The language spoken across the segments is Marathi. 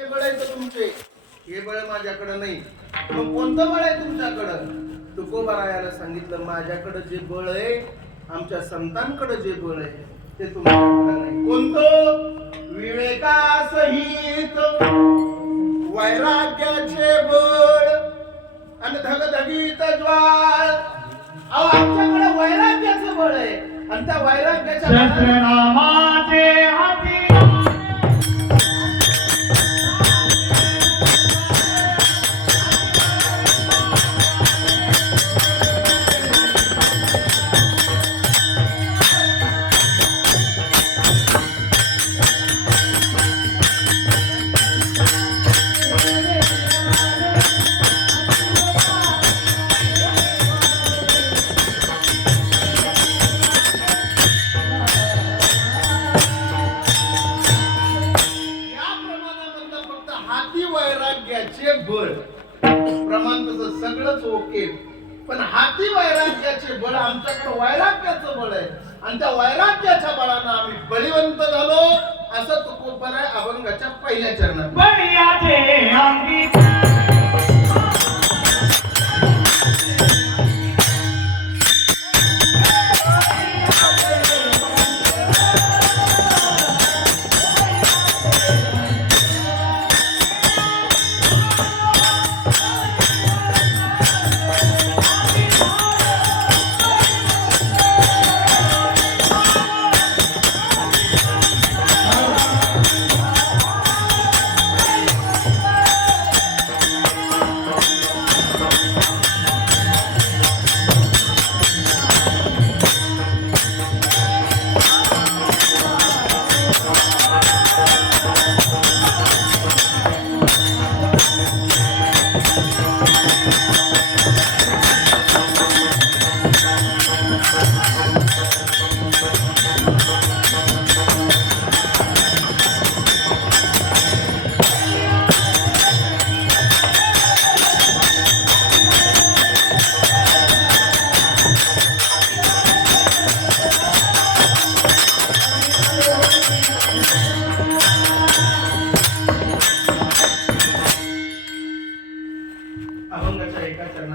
हे बळ आहे तुमचे? हे बळ माझ्याकडे नाही. मग कोणतं बळ आहे तुमच्याकडं? तुकोबारायाला सांगितलं माझ्याकडे जे बळ आहे आमच्या संतांकडे जे बळ आहे ते तुमच्याकडे नाही. कोणतं? विवेकासहित वैराग्याचे बळ आणि धगधगीत ज्वाळ. अहो आमच्याकडे वैराग्याचं बळ आहे. आणि त्या वैराग्याच्या वैराग्याचे बळ. प्रमाण तसं सगळंच ओके पण हाती वैराग्याचे बळ आमच्याकडे वैराग्याचं बळ आहे. आणि त्या वैराग्याच्या बळानं आम्ही बळीवंत झालो. असं तुकोपर आहे. अभंगाच्या पहिल्या चरणात.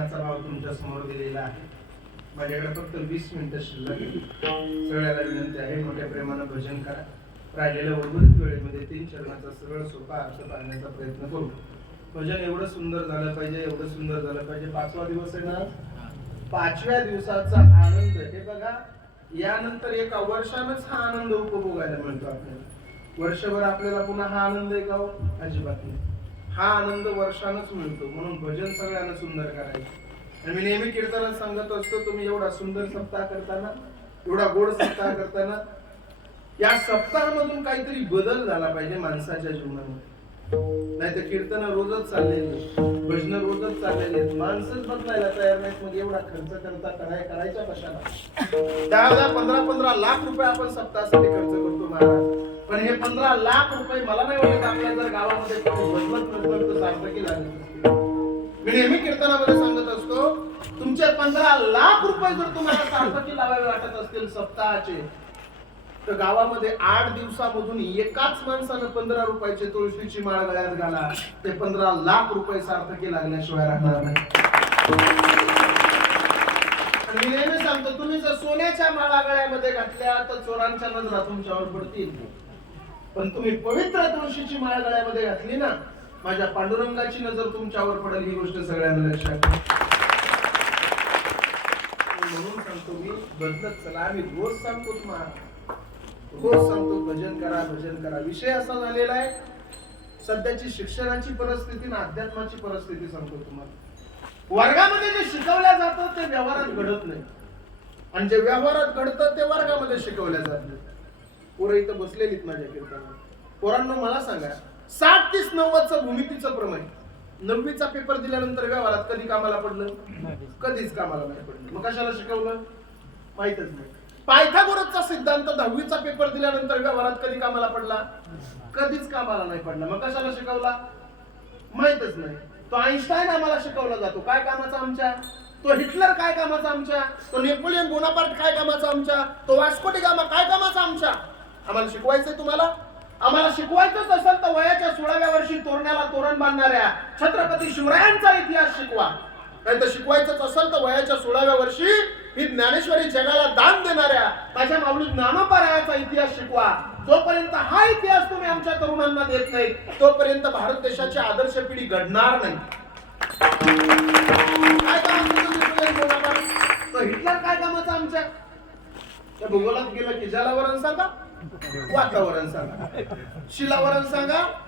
एका भाव तुमच्यासमोर दिलेला आहे. माझ्याकडे फक्त वीस मिनिटं शिल्लक सगळ्याला विनंती आहे मोठ्या प्रेमानं भजन करा. राहिलेल्या उर्वरित वेळेमध्ये तीन चरणाचा सरळ सोपा अर्थ पाहण्याचा प्रयत्न करू. भजन एवढं सुंदर झालं पाहिजे एवढं सुंदर झालं पाहिजे. पाचवा दिवस आहे ना? पाचव्या दिवसाचा आनंद. हे बघा यानंतर एका वर्षानच हा आनंद उपभोगायला मिळतो आपल्याला. वर्षभर आपल्याला पुन्हा हा आनंद आहे का हो? अजिबात नाही. हा आनंद वर्षानच मिळतो. म्हणून भजन सगळ्यांना सुंदर करायचं. आणि मी नेहमी कीर्तनात सांगत असतो तुम्ही एवढा सुंदर सप्ताह करताना एवढा गोड सप्ताह करताना या सप्ताहामधून काहीतरी बदल झाला पाहिजे माणसाच्या जीवनामध्ये. नाही तर कीर्तन रोजच चाललेली भजन रोजच चाललेली आहेत माणसंच बदलायला तयार नाहीत. मग एवढा खर्च करता कराय करायचा कशाला? दहा दहा पंधरा पंधरा लाख रुपये आपण सप्ताहासाठी खर्च करतो महाराज. पण हे पंधरा लाख रुपये मला नाही वाटत आपल्या जर गावामध्ये कोणी बदलत सार्थकी लागत मी नेहमी कीर्तनामध्ये सांगत असतो तुमचे पंधरा लाख रुपये जर तुम्हाला सार्थकी लावावे वाटत असतील सप्ताहाचे तर गावामध्ये आठ दिवसामधून एकाच माणसानं पंधरा रुपयाचे तुळशीची माळ गळ्यात घाला. ते पंधरा लाख रुपये सार्थकी लागल्याशिवाय राहणार नाही. मी नेहमी सांगतो तुम्ही जर सोन्याच्या माळा गळ्यामध्ये घातल्या तर चोरांच्या नजरा तुमच्यावर पडतील. पण तुम्ही पवित्र तुळशीची माळ गळ्यामध्ये घातली ना माझ्या पांडुरंगाची नजर तुमच्यावर पडेल ही गोष्ट सगळ्यांना लक्षात म्हणून सांगतो मी बदलत चला आम्ही रोज सांगतो तुम्हाला. रोज सांगतो भजन करा भजन करा. विषय असा झालेला आहे सध्याची शिक्षणाची परिस्थिती ना अध्यात्माची परिस्थिती सांगतो तुम्हाला. वर्गामध्ये जे शिकवल्या जातं ते व्यवहारात घडत नाही. आणि जे व्यवहारात घडतं ते वर्गामध्ये शिकवल्या जात नाही. पोरं इथं बसलेलीत माझ्या कीर्तनात पोरांनो मला सांगा साठ तीस नव्वदचं भूमितीचं प्रमाण नववीचा पेपर दिल्यानंतर व्यवहारात कधी कामाला पडलं? कधीच कामाला नाही पडलं. मग कशाला शिकवलं? माहितच नाही. पायथागोरसचा सिद्धांत दहावीचा पेपर दिल्यानंतर व्यवहारात कधी कामाला पडला? कधीच कामाला नाही पडला. मग कशाला शिकवला? माहितच नाही. तो आईन्स्टाईन आम्हाला शिकवला जातो. काय कामाचा आमच्या? तो हिटलर काय कामाचा आमच्या? तो नेपोलियन बोनापार्ट काय कामाचा आमच्या? तो वास्कोटी गामा काय कामाचा आमच्या? आम्हाला शिकवायचंय तुम्हाला? आम्हाला शिकवायचंच असेल तर वयाच्या सोळाव्या वर्षी तोरण्याला तोरण बांधणाऱ्या छत्रपती शिवरायांचा इतिहास शिकवा. नाही तर शिकवायचंच असेल तर वयाच्या सोळाव्या वर्षी ही ज्ञानेश्वरी जगाला दान देणाऱ्या माझ्या माऊली ज्ञानोपारायाचा इतिहास शिकवा. जोपर्यंत हा इतिहास तुम्ही आमच्या तरुणांना देत नाही तोपर्यंत भारत देशाची आदर्श पिढी घडणार नाही. काय हिटलर काय कामाचा आमच्या? त्या भूगोलात गेलं की जलावरण सांगा. वातावरण सांगा. शिलावरण सांगा.